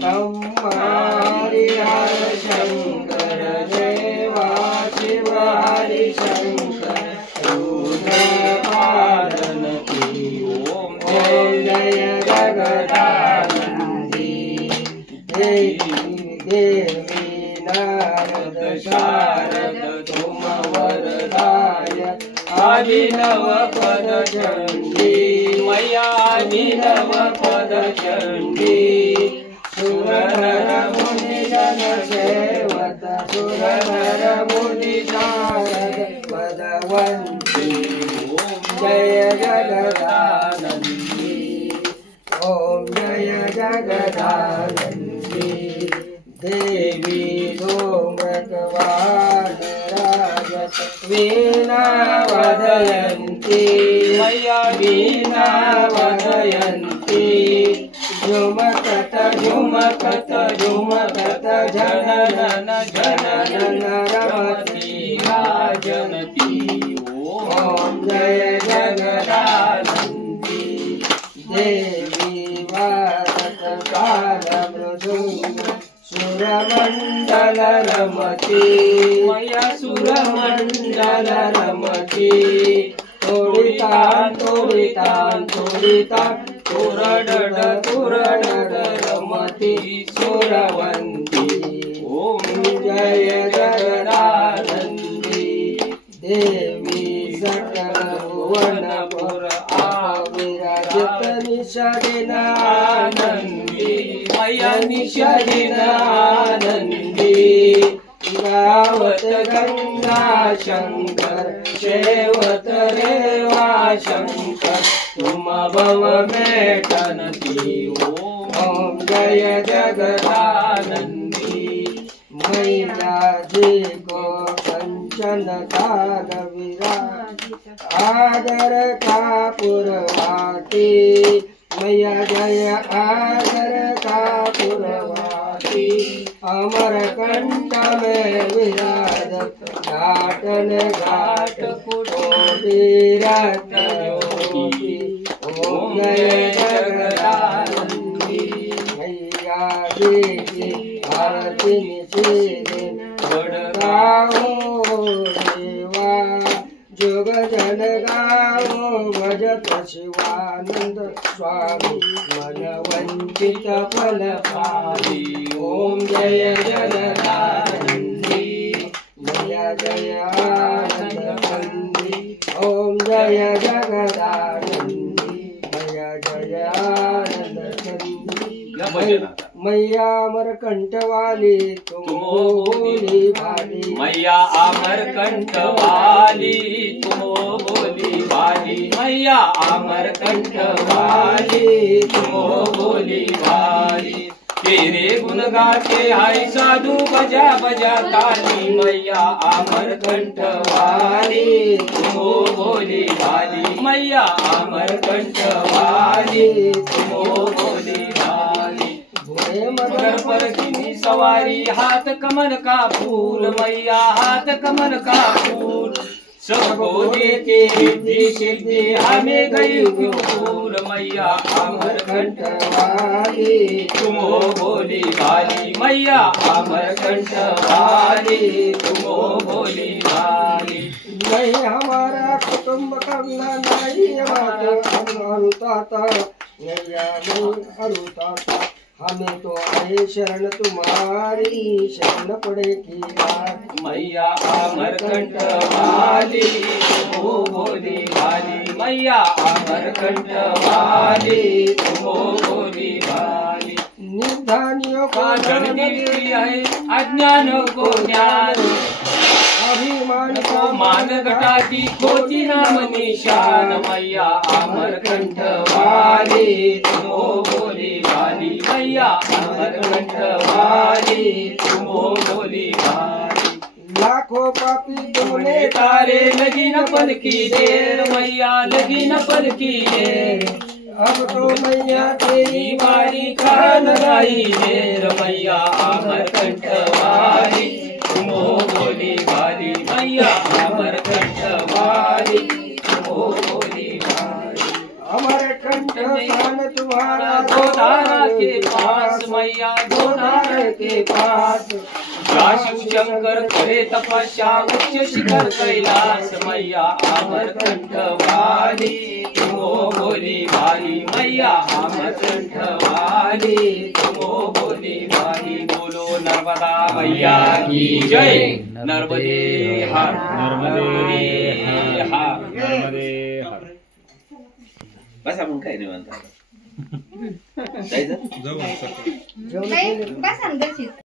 हरि हर शंकर देवा शिव हरि शंकर पालन की ओम जय जगदानंदी देवी नारद शारद तुम वरदाय अभिनव पद चंडी मैया अभिनव पद चंडी सुर नर मुनि जन सेवत सुर नर मुनि शारद पदवंती जय जगदानंदी ओम जय जगदानंदी देवी धूम्रकवाण राजत वीणा वदयन्ती मैया वीणा वदयन्ती झुमकत झुमकत झुमकत झनन झनन रमती राजनती ओम जय जगदानंदी देवी वादक काल मृदुंग सुरमंडल रमती मैया सुरमंडल रमती तोड़ितान तोड़ितान तोड़ितान तुरडड तुरडड रमती सुरवंती ओम जय जगदानंदी देवी सकल भुवनपुर आविराजित निषदिनानंदी मैया निषदिनानंदी गावत गंगा शंकर सेवत रेवा शंकर तुम भव मेटनती ओम जय जगदानंदी मैया जी को कंचन काल विराजित आदर का पुरवाती मैया जय आदर का पुरवाती अमर कंठ में विराजत घाटन घाट कोटि रत्नयोगी ओम जय जगदानंदी मैया देवी आरती निषेधन बड़गाओ देवा जोग जन गाओ भजत शिवानंद स्वामी मन वंचित फल पावी ओम जय जगदानंदी मैया जय आनंदवंदी ओम जय जगदानंदी मैया जय आनंदवंदी मैया अमरकंठ वाली तुम बोली भाली मैया अमरकंठ वाली तुम बोली भाली मैया अमरकंठ वाली तुम बोली भाली तेरे गुण गाते हाय साधु बजा बजा ताली मैया अमरकंठ वाली तुम बोली भाली मैया अमरकंठ वाली तुम बोली भाली मगर पर की सवारी हाथ कमल का फूल मैया हाथ कमल का फूल सबको देते रिद्धि सिद्धि हमें गई फूल मैया अमरकंठ वाली तुम बोली भाली मैया अमरकंठ वाली तुम बोली भाली नहीं हमारा कुटुंब करना नहीं अरुताता नैया नहीं अरुताता हमें तो आए शरण तुम्हारी शरण पड़े की बात मैया अमरकंठ वाली तुम बोली भाली मैया अमरकंठ वाली तुम बोली भाली निर्धनियों को धन देती है अज्ञान को ज्ञान अभिमान को मान घटाती खोजी नाम निशान मैया अमरकंठ वाली तुम बोली भाली मैया अमरकंठ वाली तुम बोली भाली लाखों पापी तुमने तारे लगी न पल की देर मैया लगी न पल की देर अब तो मैया तेरी बारी का लगाई देर मैया अमरकंठ वाली तुम बोली भाली मैया अमरकंठ वाली तुम बोली भाली अमरकंठ स्थान तुम्हारा गोदारा के पास मैया मैया दोनार के पास या शिव शंकर करे तपस्या उच्च शिखर कैलास मैया अमरकंठ वाली तुमो बोली भारी मैया अमरकंठ वाली तुमो बोली भारी बोलो नर्मदा मैया की जय नर्मदे हर नर्मदे हर नर्मदे हर बस आपण काही नाही म्हणता बस अंदर